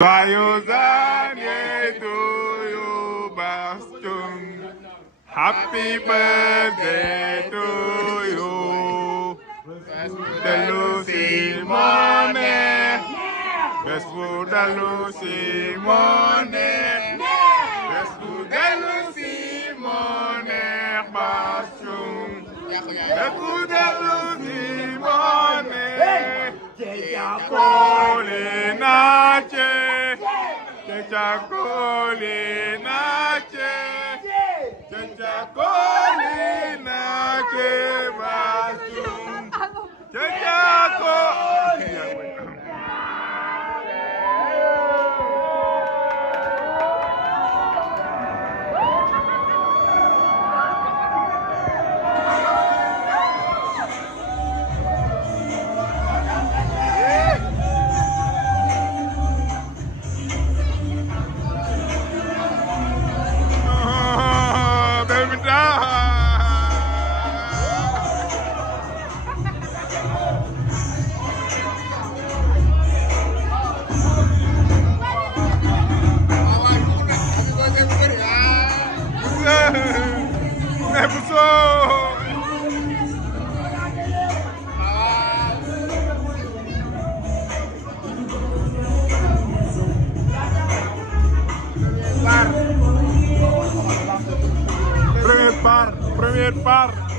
Joyeux anniversaire to you, Bastion. Happy birthday to you. Dalu Simone. Besbu Dalu Simone. Besbu Dalu Simone, Bastion. Besbu Dalu Simone. Colinache, Chacha Colinache, Chacha Colinache, Basum, Chacha Premier par.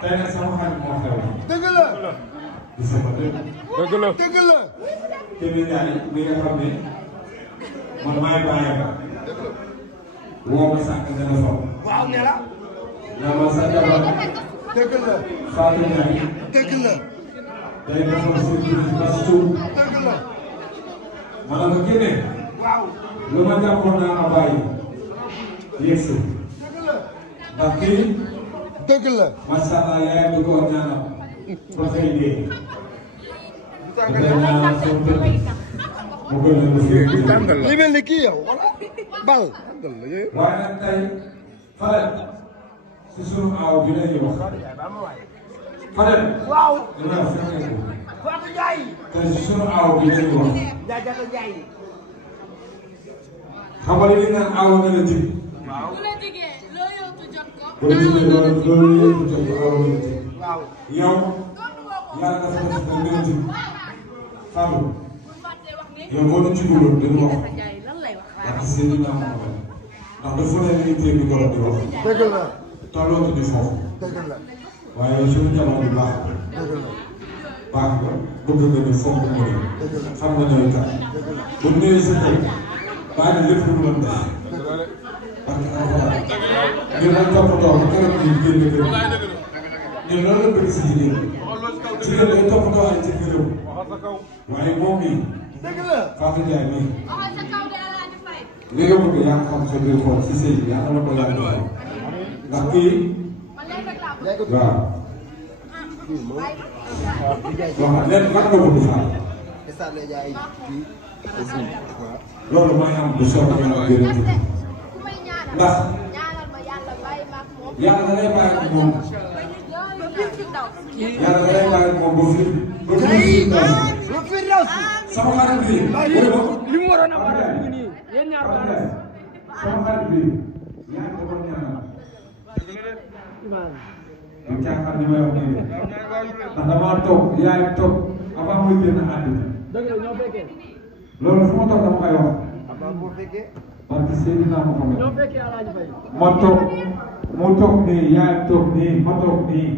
tey nag sama xarit moo xew. dëgg la. dëgg la. dëgg la. Kébé Ndiaye mi nga xam ne man maay bàyyi ba. woo ma sànq téléphone. waaw ne la. na ma sa jabar. dëgg la. Fatou Ndiaye. dëgg la. day defal surprise ba suuf. dëgg la. ma ne ko génne. waaw. lu ma jàppoon naa ma bàyyi. yegg si. dëgg la. ndax kii. dëgg la. macha allah yaayam di ko ñaanal. ba xëy dee. bu dee ñaanal seen bët. mu gën a lu fi. li mel ni kii yow wala bal. waaye nag tey Fadel si sunu aaw bi la ñuy wax Fadel. waaw. li may wax fekkee ko. Fatou Ndiaye. tey si sunu aaw bi la ñuy wax. Jaajata Ndiaye. xam nga li ñu naan aaw na la jig. waaw. bu la jigee loo yóotu jot ko. boo gisee loolu yëpp jot ko aaw na la jig. waaw. yow yàlla dafa def ba nga jig Fadel yow boo doon jiguloon dañu wax parce que Seydina Mohamed ndax dafa ne li ñu di goro di wax. dëgg la. tollootu di foofu. dëgg la. waaye suñu jamono bi baax dëgg la. baax nga bëgg nga ni foog nga mën a xam nga ñooy kat bu néew sa kër bàyyi lépp lu mu doon def parce que alxuraan ñun dañ toppatoo ba keroog ñu génn kër ñun loolu la bëgg si jigéen jigéen day toppatoo ay ci këram waaye moom mii dëgg la. Fatou Ndiaye mii waxal sa kaw de Alaaji Fay. li nga bëgg yaa xam sa biir xool si sëy bi yaa xam ko yaa defal ndax kii man leen rek laa bëgg. waaw wax leen lan nga bëgg Fatou loolu mooy am bu soobee yàlla gën a tudd ku may ñaanal. ndax ñaanal ma yàlla bàyyi ma ak moom. yàlla da lay bàyyi ak moom ba biir fi daw. yàlla da lay bàyyi ak moom ba fi ba fi lu fi raw si. sama xarit bi li mu waroon a war a dugg nii yéen ñaar sama xarit bi yaa ngi ko ñaanal du caaxaan li may wax nii ndax damaa toog yaay toog avant muy génn àddina loolu fu ma toog dama koy wax parce que Seydina Mohamed ma toog mu toog nii yaay toog nii ma toog nii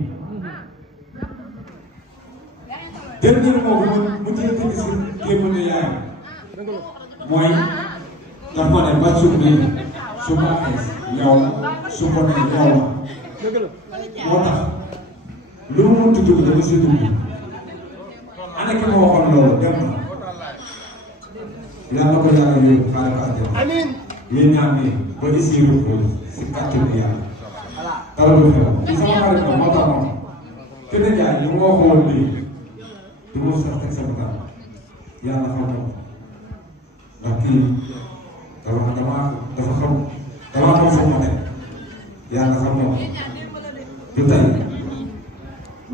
dernier mot mu jël ko si gémmu ne yaay mooy dafa ne Bathie nii su ma xees yow la su ko ne yow la moo tax lu mu mënti dugg dama si dugg ana ki ma waxoon loolu dem na yàlla ko yàlla yóbbu xaaral ko àjjana amiin. yéen ñaar nii ba isi ko si kàttanu yàlla dara du xew ci sama xarit ba moo tax moom kenn jaay li ma waxoon lii di ma sax teg sama kanam yàlla xam na ndax kii dafa xam foog ma teg yàlla xam na du tey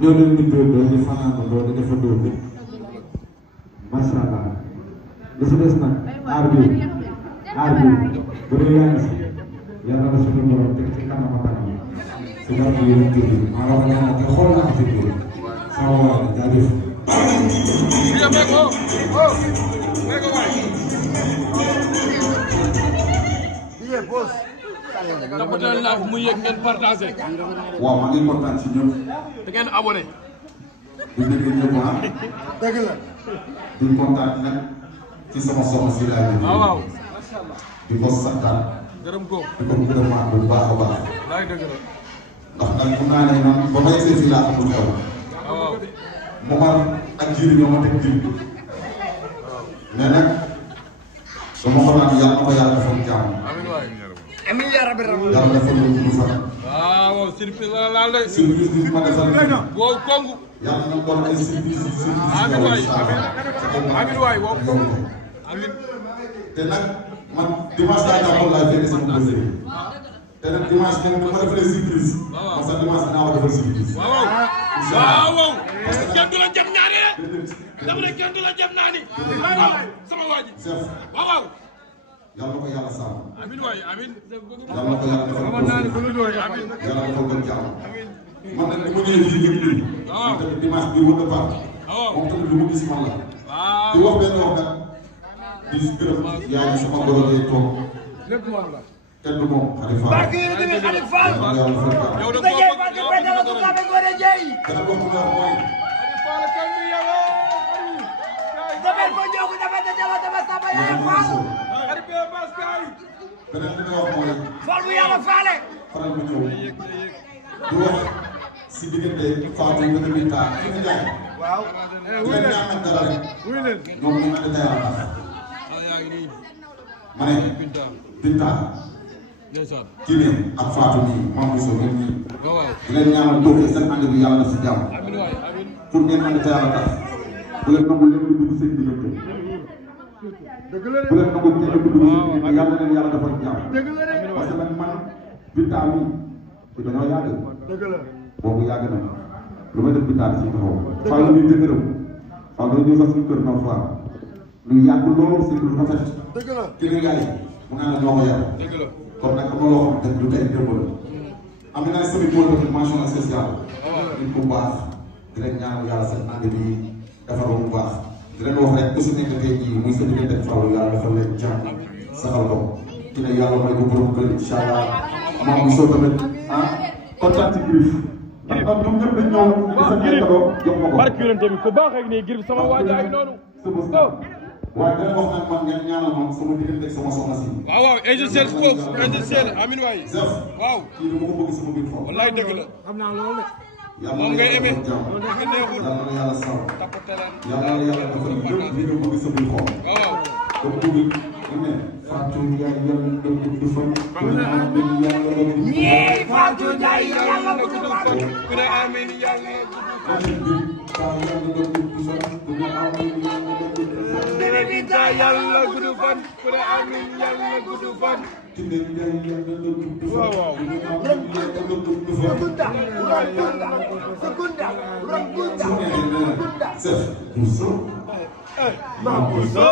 ñoo leen di dóor doo di fanaan doo di defa dóor bi macha allah li si des nag aar bi bu dee yaa ngi si yàlla na suñu borom teg ci kanam a kanam si barke yéen tur bi maa la ko ñaanal te xool naa ko ci biir sama waa ji jaajëf Tabatal Live mu yëg ngeen partagé. waaw maa ngi kontaan ci ñëpp da ngeen abonné. di nekk ñëpp ah dëgg la. di kontaan nag ci sama soxna si laay bi waaw. di ko santaan gërëm ko. di ko gërëmaat bu baax a baax laay dëgg la. ndax nag mun naa ne man ba may seet si laa amul xew waaw. Momar ak jiiri ñoo ma teg jiw mais nag dama ko naan yàlla na ko yàlla defal jàmm amiin waay. amiin yaa rabbi rabbi. yàlla defal lu mu fan waaw surprise la laal de. surprise bi ma defal nii wow kongu. yàlla na doon ay surprise amiin waay amiin waay wow yow amiin. te nag man dimanche laa jàppoon laa fekk sama bés yi te nag dimanche kenn du ma defalee surprise parce que dimanche dinaa ko defal surprise waaw waaw waaw. kenn du la jëm ñaari de. dama ne kenn du la jëm naani. waaw sama waa ji. chef waaw waaw. yàlla na ko yàlla sàmm amiin waay amiin. yàlla na ko yàlla defal amiin. yàlla defal ko jàmm man nag li ma ñëwee fii yëg nii man tamit dimanche bii wër na part moom tamit lu mu gis man la di wax benn wax nag di gërëm yaa ngi sama borom yi toog lépp moom la. kenn du moom Khalifa. barke yi tamit Khalifa. yow da nga jëy ba ci benn la ko kabe ko de jëy. kenn bokk na mooy. damel ko ñëw ko dafa dajala dafa saba yaay faalu. beneen li nga wax mooy. fal bu yàlla faale. faral bu ñëw di wax si diggante Fatou Ndiaye Binta fi nga jaay. waaw. leen ñaan nag dara rek. ñoom ñu ànd tey yàlla tax. ma ne Binta. kii ne ak Fatou nii Mame Bousso ñoom ñii. di leen ñaanal toog seen ànd bi yàlla na si jàmm. pour ngeen ànd tey yàlla tax. bu leen nangu leen lu dugg seen diggante. bu leen nangu kenn ku dugg seen diggante yàlla leen yàlla defal jàmm. parce que nag man Binta mii te dañoo yàgg. boobu yàgg na lu may def Binta di si taxaw. Fall la ñuy jëkkëram Fall la ñuy sax suñu kër Nord Foire lu yàgg loolu si lu rafet. kii la gars yi mu naan la ñoo ko yar. kon nag am na loo xam ne du tey démb la. am na semi boo tamit mention spéciale. nit ku baax di leen ñaanal yàlla seen ànd bi defar bu baax di leen wax rek ku si nekk tey jii muy sa diggante ak Fall yàlla defal leen jàmm saxal ko ki ne yàlla may ko borom kër incha allah Mame Bousso tamit ah kontaan ci Griff ndax ñoom ñëpp dañ ñëw di sa kii kadoo jox ma ko. barke yonent bi ku baax ak nii Griff sama waajaa yi noonu. waaye dina wax nag man ngeen ñaanal ma sama diggante ak sama soxna si. waaw waaw injecteur foofu injecteur amin waay. Zef waaw kii dama ko bëgg sama biir xol. wallaay dëgg la. xam naa loolu de. yàlla moom na ngay yàlla aimé. defal jàmm dafa neexul. yàlla na yàlla sàmm tapatalaan. yàlla na yàlla defal lépp li nga bëgg sa biir xol. waaw. comme bëgg mu ne Fatou Ndiaye yàlla na gudd fan. ñii Fatou Ndiaye yàlla gudd fan. ku ne amin yàlla bébé bi taa yàlla gudd fan ku ne amin yàlla gudd fan. waaw waaw. Sekunda, Sekunda, Sekunda, Sekunda. Zef Bousso. Mame Bousso.